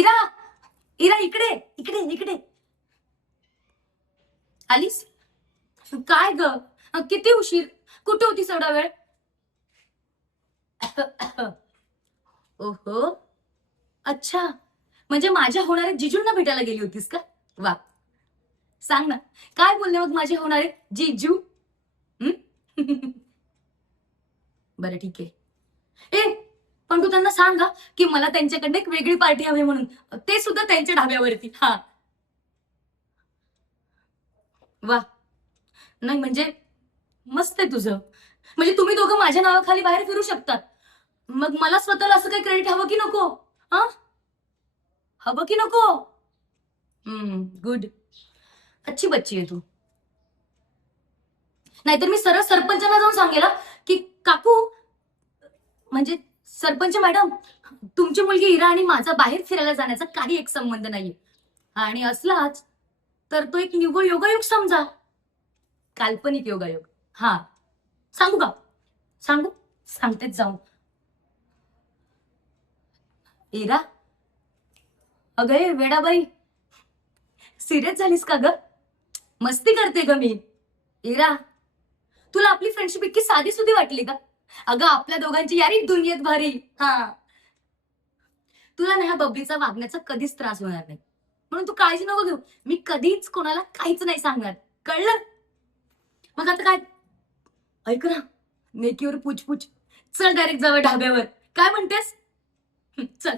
इरा, इरा इकडे इकडे इकडे आलीस? काय ग, किती उशीर? कुठे होतीस एवढा वेळ? ओहो, अच्छा. म्हणजे माझ्या होणाऱ्या जिजूंना भेटायला गेली होतीस का? वा, सांग ना, काय बोलले मग माझे होणारे जिजू? हं? बरं ठीक आहे. ए, पण तू त्यांना सांग की मला त्यांच्याकडनं एक वेगळी पार्टी हवी म्हणून. ते सुद्धा त्यांच्या ढाब्यावरती. हां. वाह! नाही म्हणजे मस्त आहे तुझं. म्हणजे तुम्ही दोघं माझ्या नावाखाली बाहेर फिरू शकतात. मग मला स्वतःला असं काही क्रेडिट हवं की नको? हां? हवं की नको? गुड. अच्छी बच्ची आहे तू. नाहीतर मी सरळ सरपंचांना जाऊन सांगेल की काकू, म्हणजे सरपंच मॅडम, तुमची मुलगी इरा आणि माझा बाहेर फिरायला जाण्याचा काही एक संबंध नाहीये. आणि असलाच तर तो एक निव्वळ योगायोग समजा. काल्पनिक योगायोग. हां. सांगू का? सांगू? सांगतेच जाऊन. इरा, अगं ए वेडाबाई, सिरियस झालीस का ग? मस्ती करते ग मी. इरा, तुला आपली फ्रेंडशिप इतकी साधी-सुधी वाटली का? अगं आपल्या दोघांची यारी दुनियेत भारी. हां. तुला ना ह्या बबलीचा वागण्याचा कधीच त्रास होणार नाही. म्हणून तू काळजी नको घेऊ. मी कधीच कोणाला काहीच नाही सांगणार. कळलं? मग आता काय? ऐक ना, नेकीवर पूछ-पूछ. चल डायरेक्ट जाऊया ढाब्यावर. काय म्हणतेस? चल.